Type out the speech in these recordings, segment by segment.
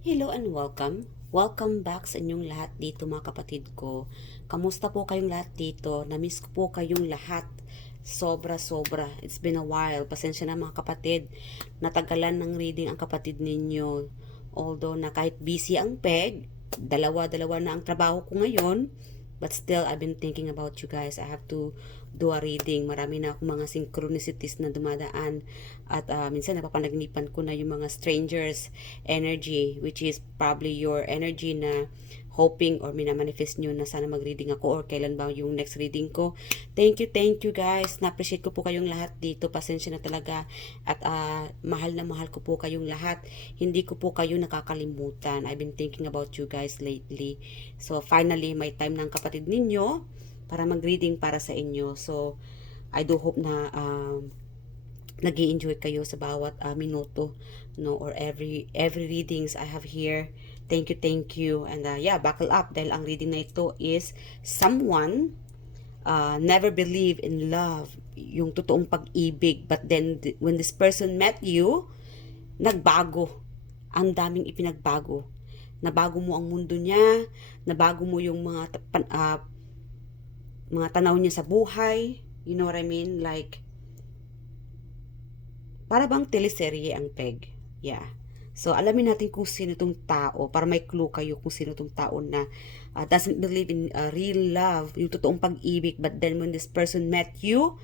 Hello and welcome. Welcome back sa inyong lahat dito mga kapatid ko. Kamusta po kayong lahat dito? Namiss ko po kayong lahat. Sobra-sobra. It's been a while. Pasensya na mga kapatid. Natagalan ng reading ang kapatid ninyo. Although na kahit busy ang peg, dalawa-dalawa na ang trabaho ko ngayon, but still, I've been thinking about you guys. I have to do a reading. Marami na akong mga synchronicities na dumadaan. At minsan napapanaginipan ko na yung mga strangers energy, which is probably your energy na hoping or minamanifest nyo na sana mag-reading ako or kailan ba yung next reading ko. Thank you guys. Na-appreciate ko po kayong lahat dito. Pasensya na talaga. At mahal na mahal ko po kayong lahat. Hindi ko po kayo nakakalimutan. I've been thinking about you guys lately. So finally, may time ng kapatid ninyo para mag-reading para sa inyo. So I do hope na nag-i-enjoy kayo sa bawat minuto, no, or every readings I have here. Thank you. And yeah, buckle up dahil ang reading na ito is someone never believe in love, yung totoong pag-ibig, but then when this person met you, nagbago. Ang daming ipinagbago. Nabago mo ang mundo niya, nabago mo yung mga tanaw niya sa buhay. You know what I mean? Like, para bang teleserye ang peg. Yeah. So, alamin natin kung sino tong tao para may clue kayo kung sino tong tao na doesn't believe in real love, yung totoong pag-ibig, but then when this person met you,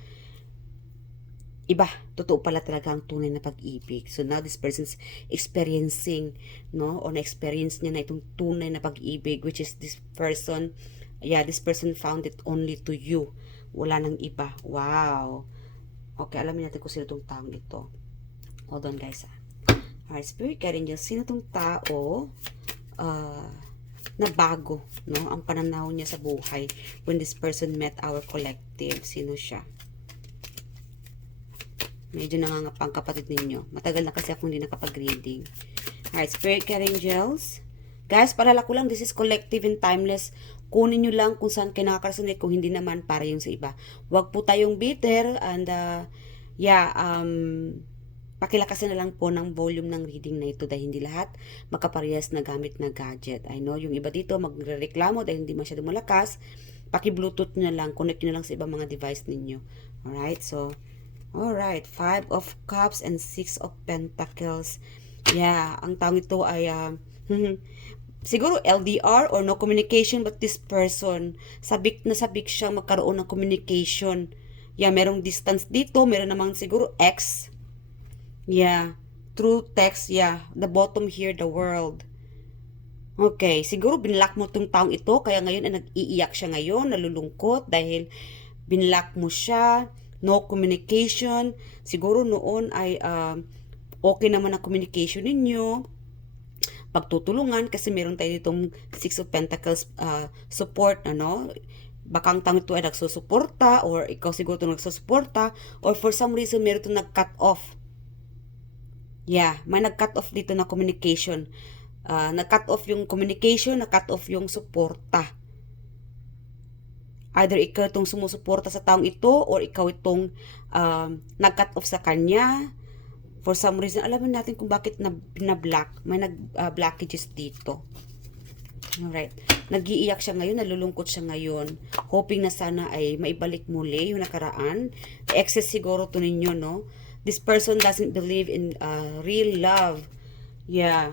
iba, totoo pala talaga ang tunay na pag-ibig. So now this person's experiencing, no, o na-experience niya na itong tunay na pag-ibig, which is this person, yeah, this person found it only to you. Wala nang iba. Wow. Okay, alamin natin kung sino itong taong ito. Hold on guys. Alright, Spirit Guardian Angels, sino itong tao na bago, no, ang pananaw niya sa buhay when this person met our collective? Sino siya? Medyo nangangapang kapatid ninyo. Matagal na kasi ako hindi nakapag-reading. Alright, Spirit Guardian Angels. Guys, paalala ko lang, this is collective and timeless. Kunin nyo lang kung saan kayo nakaka-resonate. Kung hindi naman, para yung sa iba. Huwag po tayong bitter. And, yeah, pakilakasin na lang po ng volume ng reading na ito dahil hindi lahat makaparehas na gamit na gadget. I know, yung iba dito magrereklamo dahil hindi masyado malakas. Paki-bluetooth nyo lang. Connect nyo lang sa ibang mga device ninyo. Alright, so, alright, 5 of Cups and 6 of Pentacles. Yeah, ang tawag ito ay siguro LDR or no communication, but this person, sabik na sabik siyang magkaroon ng communication. Yeah, merong distance dito, meron namang siguro X. Yeah, through text, yeah. The bottom here, the world. Okay, siguro binlock mo tong taong ito, kaya ngayon ay nag-iiyak siya ngayon, nalulungkot dahil binlock mo siya, no communication. Siguro noon ay okay naman ang communication ninyo, pagtutulungan kasi meron tayo ditong Six of Pentacles support, ano, baka ang tang ito ay nagsusuporta or ikaw siguro ito nagsusuporta or for some reason meron ito nag-cut off. Yeah, may nag-cut off dito na communication. Na-cut off yung communication, na-cut off yung suporta. Either ikaw itong sumusuporta sa taong ito or ikaw itong nag-cut off sa kanya. For some reason, alamin natin kung bakit na-block. May nag-blockages dito. Alright. Nag-iiyak siya ngayon, nalulungkot siya ngayon. Hoping na sana ay maibalik muli yung nakaraan. Excess siguro to ninyo, no? This person doesn't believe in real love. Yeah.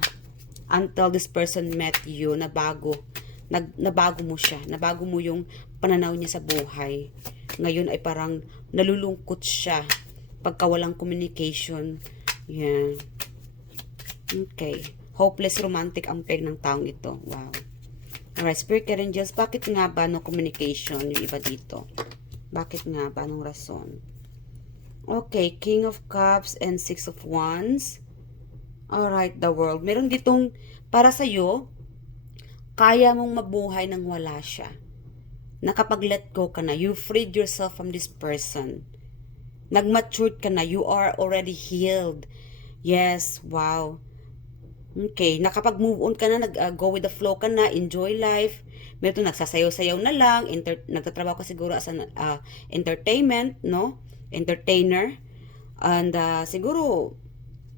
Until this person met you, nabago. Nabago mo siya. Nabago mo yung pananaw niya sa buhay. Ngayon ay parang nalulungkot siya pagka walang communication. Yeah. Okay. Hopeless romantic ang peg ng taong ito. Wow. Alright, Spirit Guardian Angels, bakit nga ba no communication yung iba dito? Bakit nga ba? Anong rason? Okay, King of Cups and Six of Wands. Alright, the world. Meron ditong, para sa'yo, kaya mong mabuhay nang wala siya. Nakapag-let go ka na. You freed yourself from this person. Nag-matured ka na. You are already healed. Yes, wow. Okay, nakapag-move on ka na, nag-go with the flow ka na, enjoy life. Meron nagsasayaw-sayaw na lang, nagtatrabaho ka siguro as an entertainment, no? Entertainer. And siguro,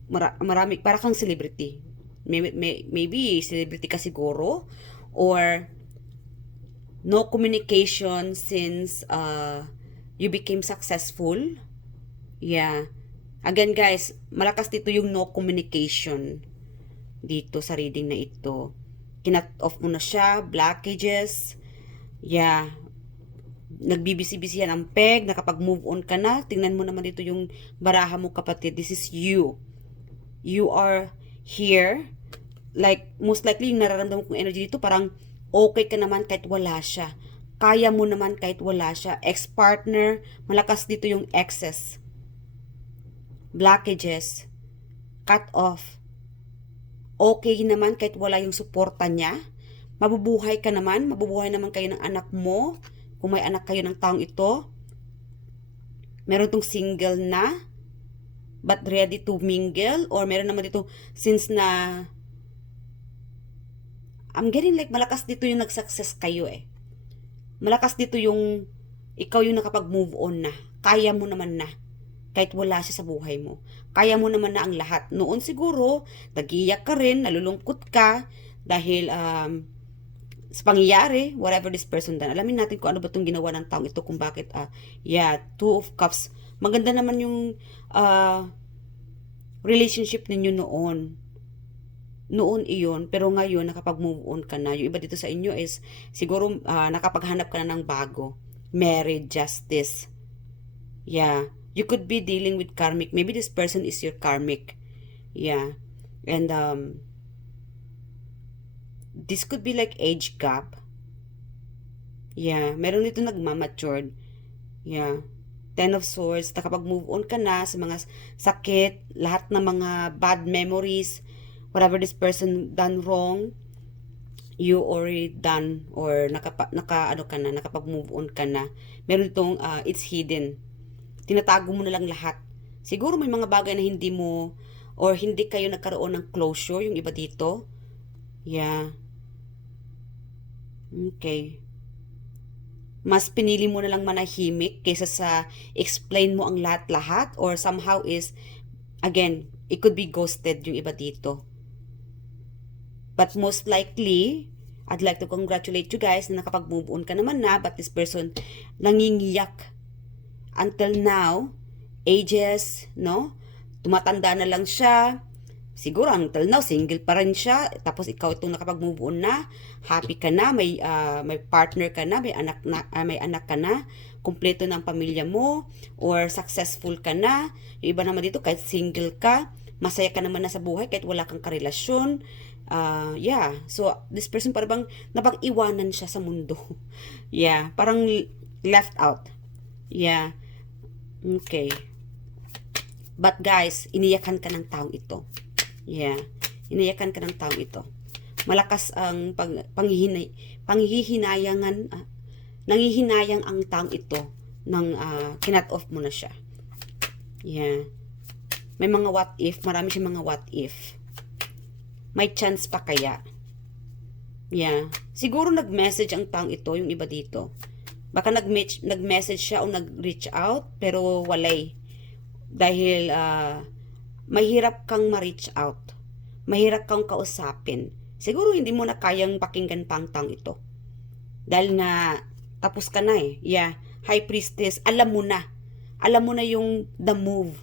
marami, para kang celebrity. maybe celebrity ka siguro, or no communication since you became successful. Yeah. Again guys, malakas dito yung no communication dito sa reading na ito. Kinat off mo na siya, blockages. Yeah. Nagbibisi-bisi yan ang peg, nakapag-move on ka na. Tingnan mo naman dito yung baraha mo, kapatid. This is you. You are here. Like, most likely yung nararamdaman kong energy dito, parang okay ka naman kahit wala siya. Kaya mo naman kahit wala siya. Ex-partner, malakas dito yung excess. Blockages, cut off. Okay naman kahit wala yung suporta niya. Mabubuhay ka naman, mabubuhay naman kayo ng anak mo. Kung may anak kayo ng taong ito. Meron tong single na, but ready to mingle. Or meron naman dito, since na, I'm getting like malakas dito yung nag-success kayo eh. Malakas dito yung, ikaw yung nakapag-move on na. Kaya mo naman na. Kahit wala siya sa buhay mo. Kaya mo naman na ang lahat. Noon siguro, nag-iyak ka rin, nalulungkot ka, dahil sa pangyayari, whatever this person done. Alamin natin kung ano ba itong ginawa ng taong ito, kung bakit, Two of Cups. Maganda naman yung relationship ninyo noon. Noon iyon, pero ngayon, nakapag-move on ka na. Yung iba dito sa inyo is, siguro, nakapaghanap ka na ng bago. Marriage, justice. Yeah. You could be dealing with karmic. Maybe this person is your karmic. Yeah. And this could be like age gap. Yeah. Meron dito nagmamatured. Yeah. Ten of Swords. Nakapag-move on ka na sa mga sakit, lahat ng mga bad memories, whatever this person done wrong, you already done, or nakapag-move on ka na. Meron ditong it's hidden. Tinatago mo na lang lahat. Siguro may mga bagay na hindi mo, or hindi kayo nagkaroon ng closure, yung iba dito. Yeah. Okay. Mas pinili mo na lang manahimik kaysa sa explain mo ang lahat-lahat, or somehow is, again, it could be ghosted yung iba dito. But most likely, I'd like to congratulate you guys na nakapag-move on ka naman na, but this person nangingiyak. Until now, ages, no? Tumatanda na lang siya. Siguro until now, single pa rin siya. Tapos ikaw itong nakapag-move on na. Happy ka na, may partner ka na, may anak ka na. Kumpleto ng pamilya mo, or successful ka na. Yung iba naman dito, kahit single ka, masaya ka naman na sa buhay kahit wala kang karelasyon. Yeah. So, this person parang napag-iwanan siya sa mundo. Yeah. Parang left out. Yeah. Okay. But guys, iniyakan ka ng taong ito. Yeah. Iniyakan ka ng taong ito. Malakas ang nangihinayang ang taong ito ng kinat off mo na siya. Yeah. May mga what if, marami siyang mga what if. May chance pa kaya. Yeah. Siguro nag-message ang taong ito, yung iba dito. Baka nag-message siya o nag-reach out, pero walay. Dahil mahirap kang ma-reach out. Mahirap kang kausapin. Siguro hindi mo na kayang pakinggan pa ang taong ito. Dahil na tapos ka na eh. Yeah. High Priestess, alam mo na. Alam mo na yung the move.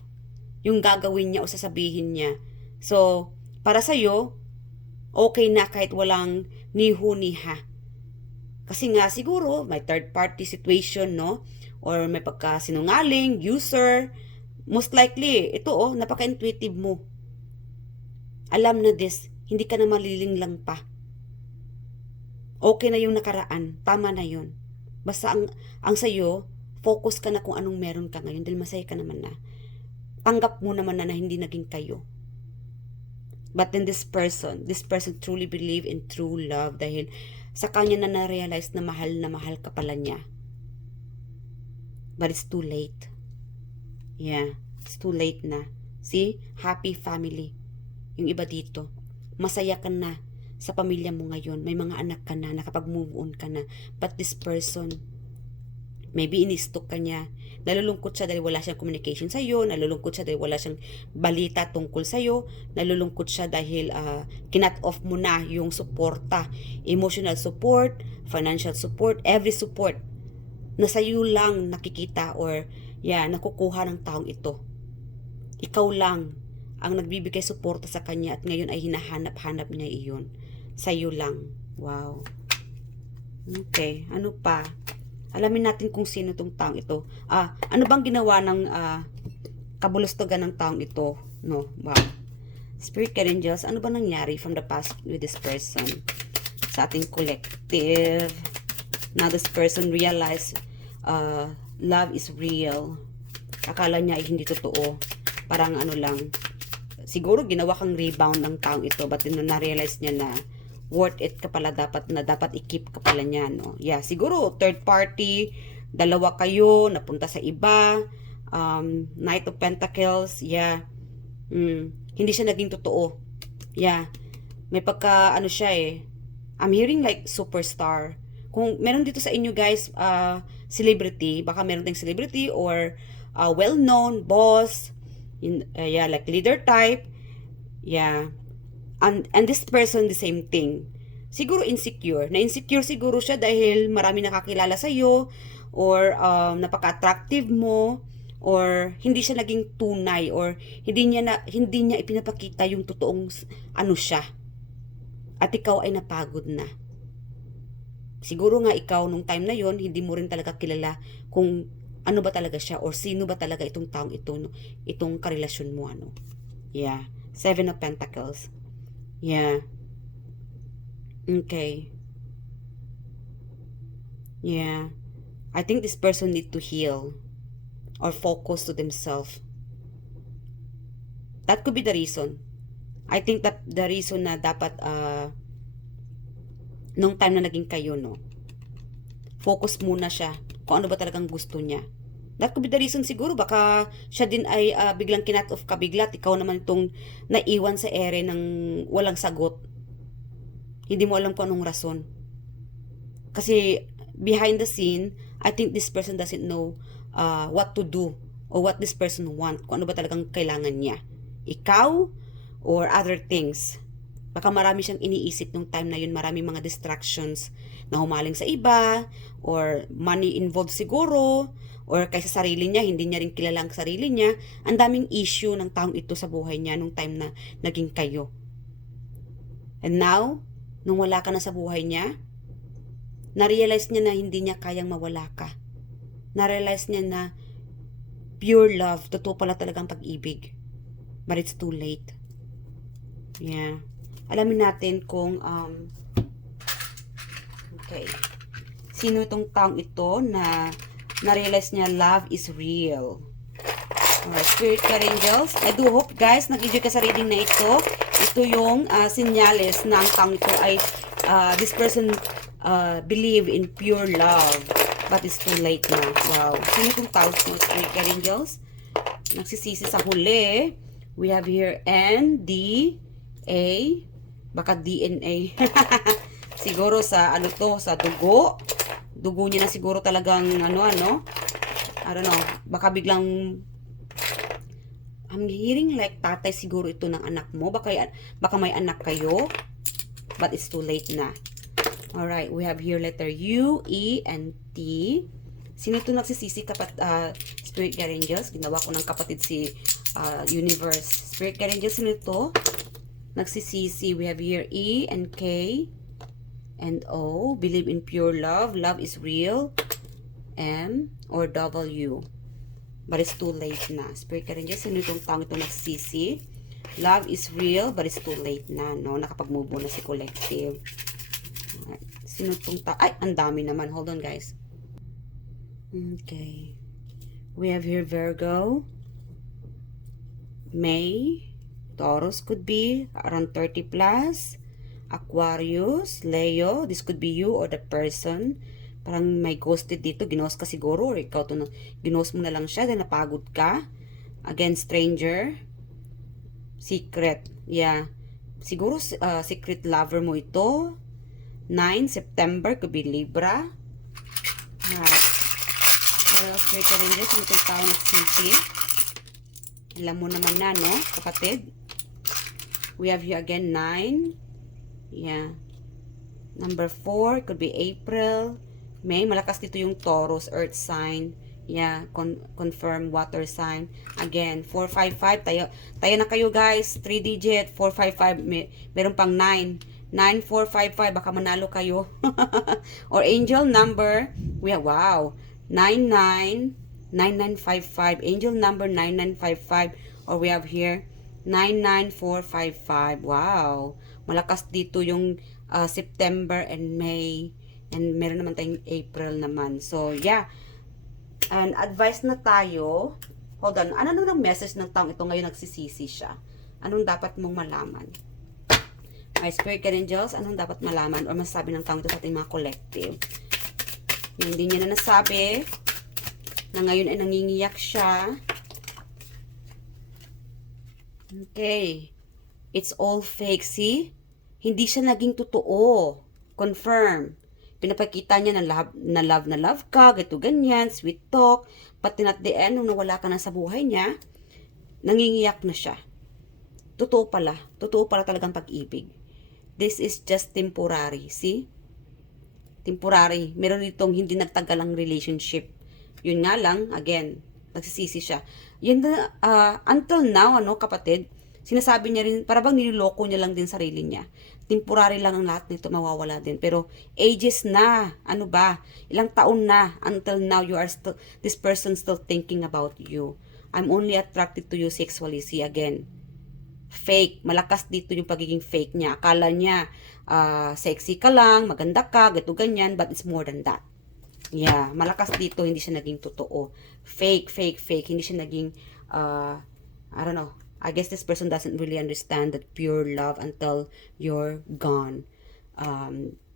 Yung gagawin niya o sasabihin niya. So, para sa'yo, okay na kahit walang nihu-niha. Kasi nga siguro may third party situation, no? Or may pagkasinungaling, user. Most likely, ito napaka-intuitive mo. Alam na this, hindi ka na maliling lang pa. Okay na yung nakaraan, tama na yun. Basta ang sa'yo, focus ka na kung anong meron ka ngayon dahil masaya ka naman na. Tanggap mo naman na hindi naging kayo. But then this person truly believe in true love dahil sa kanya na na-realize na mahal ka pala niya. But it's too late. Yeah, it's too late na. See? Happy family. Yung iba dito. Masaya ka na sa pamilya mo ngayon. May mga anak ka na, nakapag-move on ka na. But this person, Maybe ini-stalk ka niya. Nalulungkot siya dahil wala siyang communication sa iyo, nalulungkot siya dahil wala siyang balita tungkol sa iyo, nalulungkot siya dahil kinat off mo na yung suporta, emotional support, financial support, every support na sa iyo lang nakikita or nakukuha ng taong ito. Ikaw lang ang nagbibigay suporta sa kanya at ngayon ay hinahanap-hanap niya iyon. Sa iyo lang. Wow. Okay, ano pa? Alamin natin kung sino tong taong ito. Ano bang ginawa ng kabulustogan ng taong ito? No, wow. Spirit guide angels, ano ba nangyari from the past with this person? Sa ating collective. Now this person realized love is real. Akala niya ay hindi totoo. Parang ano lang. Siguro ginawa kang rebound ng taong ito, but na-realize niya na worth it ka pala, dapat i-keep ka pala niya, no? Yeah, siguro third party, dalawa kayo, napunta sa iba, Knight of Pentacles, hindi siya naging totoo. Yeah, may pagka, ano siya I'm hearing like superstar. Kung meron dito sa inyo guys, celebrity, baka meron tayong celebrity or well-known boss, like leader type, And this person, the same thing. Siguro insecure. Na-insecure siguro siya dahil marami nakakilala sa iyo or napaka-attractive mo or hindi siya naging tunay or hindi niya ipinapakita yung totoong ano siya. At ikaw ay napagod na. Siguro nga ikaw nung time na yon hindi mo rin talaga kilala kung ano ba talaga siya or sino ba talaga itong taong ito, no? Itong karelasyon mo, ano. Yeah. 7 of Pentacles. Yeah. Okay. Yeah. I think this person need to heal or focus to themselves. That could be the reason. I think that the reason na dapat nung time na naging kayo, no, focus muna siya kung ano ba talagang gusto niya. That could be the reason siguro. Baka siya din ay biglang kinat off ka bigla. Ikaw naman itong naiwan sa ere ng walang sagot. Hindi mo alam kung anong rason. Kasi behind the scene, I think this person doesn't know what to do or what this person want. Kung ano ba talagang kailangan niya. Ikaw or other things. Baka marami siyang iniisip nung time na yun. Marami mga distractions na humaling sa iba or money involved siguro. Or kaysa sarili niya, hindi niya rin kilala ang sarili niya. Ang daming issue ng taong ito sa buhay niya nung time na naging kayo. And now, nung wala ka na sa buhay niya, na-realize niya na hindi niya kayang mawala ka. Na-realize niya na pure love, totoo pala talagang pag-ibig. But it's too late. Yeah. Alamin natin kung okay. Sino itong taong ito na na-realize niya love is real. Alright, Spirit guide angels. I do hope guys, nag-enjoy ka sa reading na ito. Ito yung sinyales na ang taong ito ay this person believe in pure love. But it's too late na. Wow. Sino itong tao mo, Spirit guide angels? Nagsisisi sa huli. We have here N, D, A. Baka DNA. Siguro sa ano to, sa dugo. Dugo niya na siguro talagang ano. I don't know. Baka biglang I'm hearing like tatay siguro ito ng anak mo. Baka may anak kayo. But it's too late na. Alright. We have here letter U, E, and T. Sino ito nagsisisi Spirit guide angels? Ginawa ko ng kapatid si Universe. Spirit guide angels, sino ito? Nagsisisi. We have here E and K. And O, believe in pure love. Love is real. M or W. But it's too late na. Spirit guide angels, sino itong taong ito nagsisi? Love is real, but it's too late na, no? Nakapag-move on na si collective. Alright. Sino itong taong? Ay, ang dami naman. Hold on, guys. Okay. We have here Virgo. May. Taurus could be around 30 plus. Aquarius, Leo, this could be you or the person. Parang may ghosted dito, ginost ka siguro or ikaw to ginost mo na lang siya dahil napagod ka. Again, stranger. Secret, yeah. Siguro secret lover mo ito. 9 September could be Libra. Well, spirit ka rin dyan. Sino itong tao nagsisi? Alam mo naman na, no, kapatid? We have here again 9. Yeah. Number 4, could be April, May. Malakas dito yung Taurus, earth sign. Yeah, confirm water sign. Again, 455. Tayo na kayo guys. 3 digit, 455. Meron pang 9. 9455. Baka manalo kayo. Or angel number. We have, wow. 9955. Angel number 9955. Or we have here 99455. Wow. Malakas dito yung September and May. And meron naman tayong April naman. So, yeah. And advice na tayo. Hold on. Ano naman ang message ng taong ito ngayon nagsisisi siya? Anong dapat mong malaman? My spirit angels, anong dapat malaman o masasabi ng taong ito sa ating mga collective? Yung hindi niya na nasabi na ngayon ay nangingiyak siya. Okay. It's all fake. See? Hindi siya naging totoo. Confirm. Pinapakita niya na love ka, gato ganyan, sweet talk, pati at the end, nung nawala ka na sa buhay niya, nangingiyak na siya. Totoo pala talagang pag-ibig. This is just temporary, see? Temporary. Meron ditong hindi nagtagal ang relationship. Yun nga lang, again, nagsisisi siya. Yun na, until now, kapatid, sinasabi niya rin, para bang niloloko niya lang din sarili niya. Temporary lang ang lahat nito, mawawala din. Pero ages na, ano ba? Ilang taon na until now you are still, this person still thinking about you. I'm only attracted to you sexually. See again. Fake. Malakas dito yung pagiging fake niya. Akala niya, sexy ka lang, maganda ka, gato ganyan, but it's more than that. Yeah, malakas dito, hindi siya naging totoo. Fake. Hindi siya naging, I don't know, I guess this person doesn't really understand that pure love until you're gone.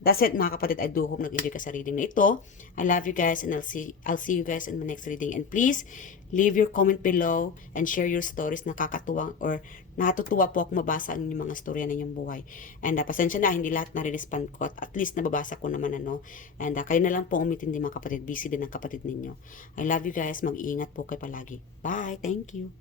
That's it mga kapatid. I do hope nag-enjoy ka sa reading na ito. I love you guys and I'll see you guys in my next reading. And please, leave your comment below and share your stories. Nakakatuwang or nakatutuwa po ako mabasa ang inyong mga storya na inyong buhay. And pasensya na, hindi lahat nare-respond ko at least nababasa ko naman And kayo na lang po umitindi mga kapatid. Busy din ang kapatid ninyo. I love you guys. Mag-iingat po kayo palagi. Bye. Thank you.